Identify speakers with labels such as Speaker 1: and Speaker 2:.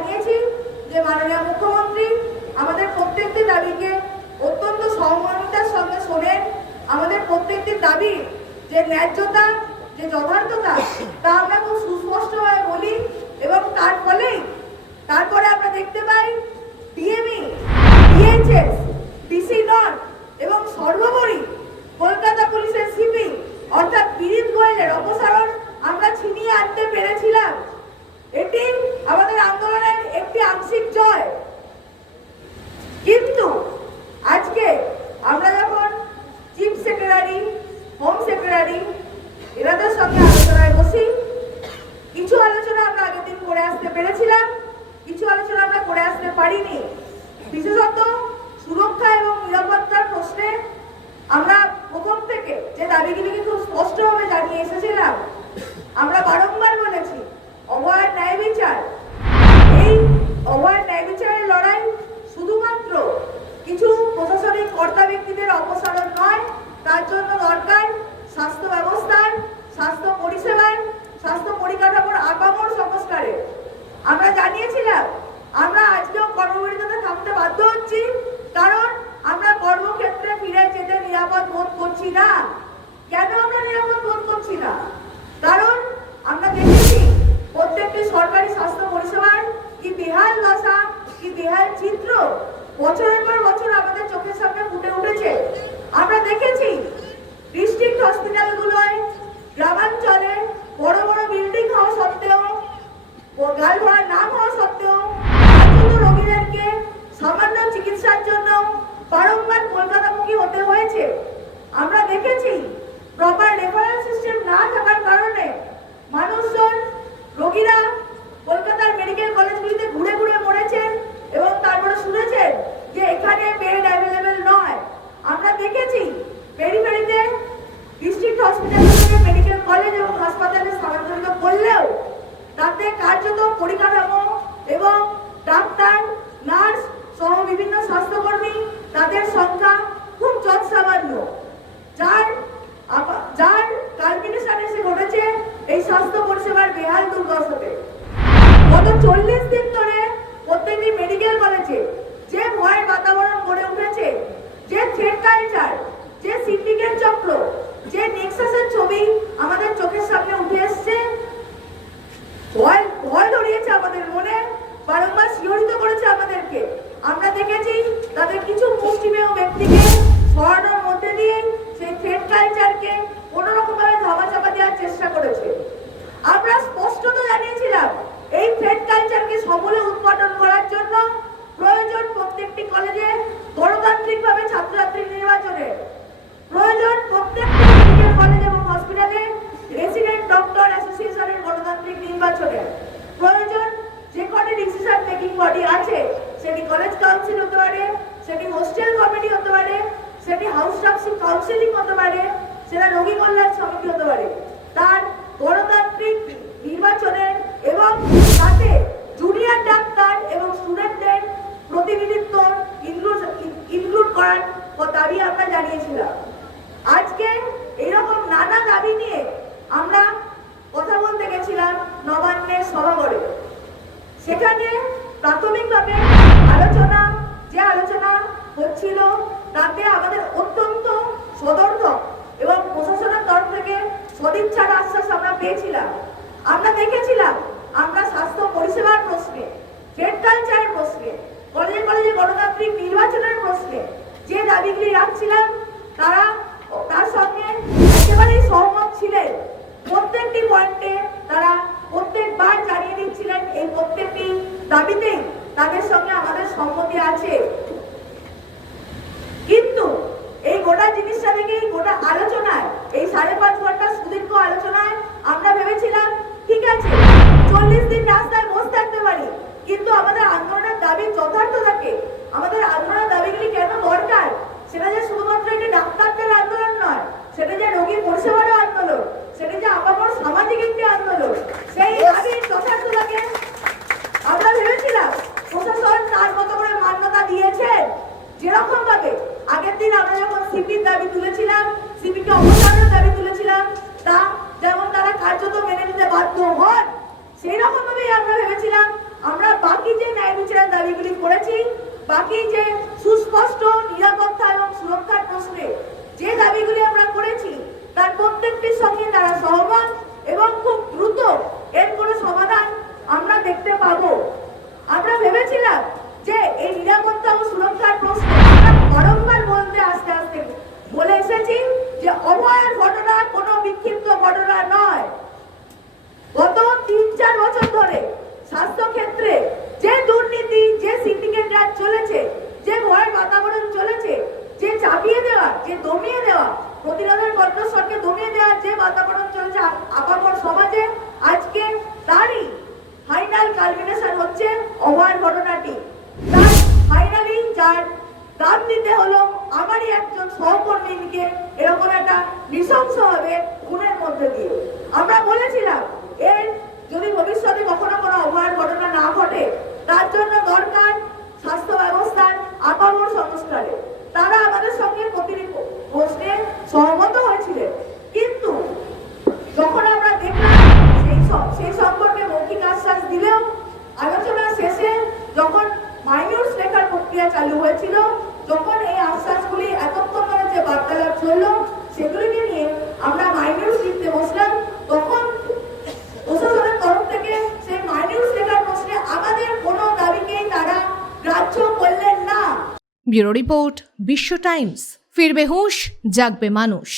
Speaker 1: জানিয়েছি যে মাননীয় মুখ্যমন্ত্রী আমাদের প্রত্যেকটি দাবিকে অত্যন্ত সহমর্মিতার সঙ্গে শোনেন। আমাদের প্রত্যেকটি দাবি যে ন্যায্যতা, যে যথার্থতা, তা আমরা খুব সুস্পষ্টভাবে বলি এবং তার ফলেই তারপরে আমরা দেখতে পাই ডিএমই ডিএইচএস ডিসি নট এবং সর্বোপরি কলকাতা পুলিশের সিপি অর্থাৎ বিনীত গোয়েলের অপসারণ আমরা ছিনিয়ে আনতে পেরেছিলাম এটি আমাদের আন্দোলনের একটি আংশিক জয় কিন্তু আজকে আমরা যখন চিফ সেক্রেটারি হোম সেক্রেটারি এনাদের সঙ্গে আলোচনায় বসি কিছু আলোচনা আমরা আগের দিন করে আসতে পেরেছিলাম, কিছু আলোচনা আমরা করে আসতে পারিনি। বিশেষত সুরক্ষা এবং নিরাপত্তার প্রশ্নে আমরা প্রথম থেকে যে দাবিগুলিকে খুব স্পষ্টভাবে জানিয়ে এসেছিলাম, আমরা বারংবার বলেছি অভয়ার ন্যায় বিচার। এই অভয়ার ন্যায় বিচারের লড়াই শুধুমাত্র কিছু প্রশাসনিক কর্তা ব্যক্তিদের অপসারণ নয়, তার জন্য দরকার স্বাস্থ্য ব্যবস্থার স্বাস্থ্য পরিষেবার স্বাস্থ্য পরিকাঠামোর আপামর সংস্কারে আমরা জানিয়েছিলাম, আমরা আজকেও কর্মবিরতিতে থাকতে বাধ্য হচ্ছি, কারণ আমরা কর্মক্ষেত্রে ফিরে যেতে নিরাপদ বোধ করছি না। কেন আমরা নিরাপদ বোধ করছি না? কারণ আমরা দেখেছি প্রত্যেকটি সরকারি স্বাস্থ্য পরিষেবার কি বেহাল দশা, কি বেহাল চিত্র, বছরের পর বছর আমাদের চোখের সামনে ফুটে উঠেছে। আমরা দেখেছি তাতে কার্যত পরিকাঠামো এবং ডাক্তার নার্স সহ বিভিন্ন স্বাস্থ্যকর্মী তাদের সংখ্যা খুব যৎসামান্য যার আপা- যার কালমিনেশন এসে ঘটেছে এই স্বাস্থ্য পরিষেবার বেহাল দুর্দশাতে গত চল্লিশ দিন ধরে প্রত্যেকটি মেডিকেল কলেজে যে ভয়ের বাতাবরণ গড়ে উঠেছে যে থ্রেড কালচার যে সিন্ডিকেট চক্র যে নেক্সাসের ছবি আমাদের চোখের সামনে উঠে এসছে ভয় ভয় ধরিয়েছে আমাদের মনে বারংবার শিহরিত করেছে আমাদেরকে আমরা দেখেছি তাদের কিছু মুষ্টিমেয় ব্যক্তিকে সরানোর মধ্যে দিয়ে সেই থ্রেড কালচারকে কোনো রকমভাবে ধামাচাপা দেওয়ার চেষ্টা করেছে আমরা স্পষ্টত জানিয়েছিলাম এই থ্রেড কালচারকে সমূলে উৎপাদন করার জন্য প্রয়োজন প্রত্যেকটি কলেজে গণতান্ত্রিকভাবে ছাত্রছাত্রী নির্বাচনে প্রয়োজন প্রত্যেকটি মেডিকেল কলেজ এবং হসপিটালে রেসিডেন্ট ডক্টর অ্যাসোসিয়েশনের গণতান্ত্রিক নির্বাচনে প্রয়োজন যে কটি ডিসিশন মেকিং বডি আছে সেটি কলেজ কাউন্সিল হতে পারে সেটি হোস্টেল কমিটি হতে পারে সেটি হাউস কাউন্সিলিং হতে পারে? সেটা রোগী কল্যাণ সমিতি হতে পারে। তার গণতান্ত্রিক নির্বাচনের এবং তাতে জুনিয়র ডাক্তার এবং স্টুডেন্টদের প্রতিনিধিত্ব ইনক্লুড করার দাবি আমরা জানিয়েছিলাম। আজকে এরকম নানা দাবি নিয়ে আমরা কথা বলতে গেছিলাম নবান্নের সভাঘরে। সেখানে প্রাথমিকভাবে আলোচনা, যে আলোচনা হচ্ছিল তাতে আমাদের অত্যন্ত সদর্থক এবং প্রশাসনের তরফ থেকে সদিচ্ছার আশ্বাস আমরা পেয়েছিলাম। আমরা দেখেছিলাম, আমরা স্বাস্থ্য পরিষেবার প্রশ্নে ট্রেড কালচারের প্রশ্নে, কলেজে কলেজে গণতান্ত্রিক নির্বাচনের প্রশ্নে যে দাবিগুলি রাখছিলাম তারা তার সঙ্গে একেবারেই সহমত ছিলেন প্রত্যেকটি পয়েন্টে তারা প্রত্যেকবার জানিয়ে দিচ্ছিলেন এই প্রত্যেকটি দাবিতেই তাদের সঙ্গে আমাদের সম্মতি আছে কিন্তু এই গোটা জিনিসটা থেকে গোটা আলোচনায়, এই সাড়ে পাঁচ ঘণ্টা সুদীর্ঘ আলোচনায় আমরা ভেবেছিলাম, ঠিক আছে, চল্লিশ দিন রাস্তায় বসে থাকতে পারি, কিন্তু আমাদের আন্দোলনের দাবি যথার্থ থাকে। আমাদের আন্দোলনের দাবিগুলি কেন দরকার সেটা যে শুধুমাত্র একটি ডাক্তারদের আন্দোলন নয় সেটা যে রোগীর পরিষেবারও আন্দোলন সেটা যে আপামর সামাজিক একটি আন্দোলন সেই দাবির যথার্থতাকে আমরা ভেবেছিলাম প্রশাসন তার মতো করে মান্যতা দিয়েছেন যেরকম ভাবে আগের দিন আমরা যখন সিপির দাবি তুলেছিলাম সিপিকে অবসরের দাবি তুলেছিলাম তা যেমন তারা কার্যত মেনে নিতে বাধ্য হন সেই রকম ভাবেই আমরা ভেবেছিলাম আমরা বাকি দাবিগুলি করেছি বাকি যে সুস্পষ্ট, নিরাপত্তা এবং সুরক্ষার প্রশ্নে যে দাবিগুলি আমরা করেছি, তার প্রত্যেকটির সঙ্গে তারা সহমত এবং খুব দ্রুত এর কোনো সমাধান আমরা দেখতে পাবো। আমরা ভেবেছিলাম যে এই নিরাপত্তা ও সুরক্ষার প্রশ্নে বারংবার বলতে আস্তে আস্তে বলে এসেছি যে অভয়ের ঘটনা কোনো বিক্ষিপ্ত ঘটনা নয়। সহকর্মীকে এরকম একটা নৃশংসভাবে খুনের মধ্যে দিয়ে। আমরা বলেছিলাম, এর যদি ভবিষ্যতে কখনো কোনো অভয়ার ঘটনা না ঘটে, তার জন্য দরকার স্বাস্থ্য ব্যবস্থার আপামর সংস্কারে। তারা আমাদের সঙ্গে প্রশ্নে সহমত হয়েছিলেন। কিন্তু যখন আমরা দেখলাম সেই সেই সম্পর্কে মৌখিক আশ্বাস দিলেও, আলোচনা শেষে যখন মাইনিউটস লেখার প্রক্রিয়া চালু হয়েছিল, যখন এই যে বার্তালাপ নিয়ে আমরা মাইনিউটস লিখতে বসলাম। তখন প্রশাসনের তরফ থেকে প্রশ্নে আমাদের কোনো দাবিকেই তারা গ্রাহ্য করলেন না।
Speaker 2: Bureau report, Bishwa Times. ফিরবে হুঁশ, জাগবে মানুষ।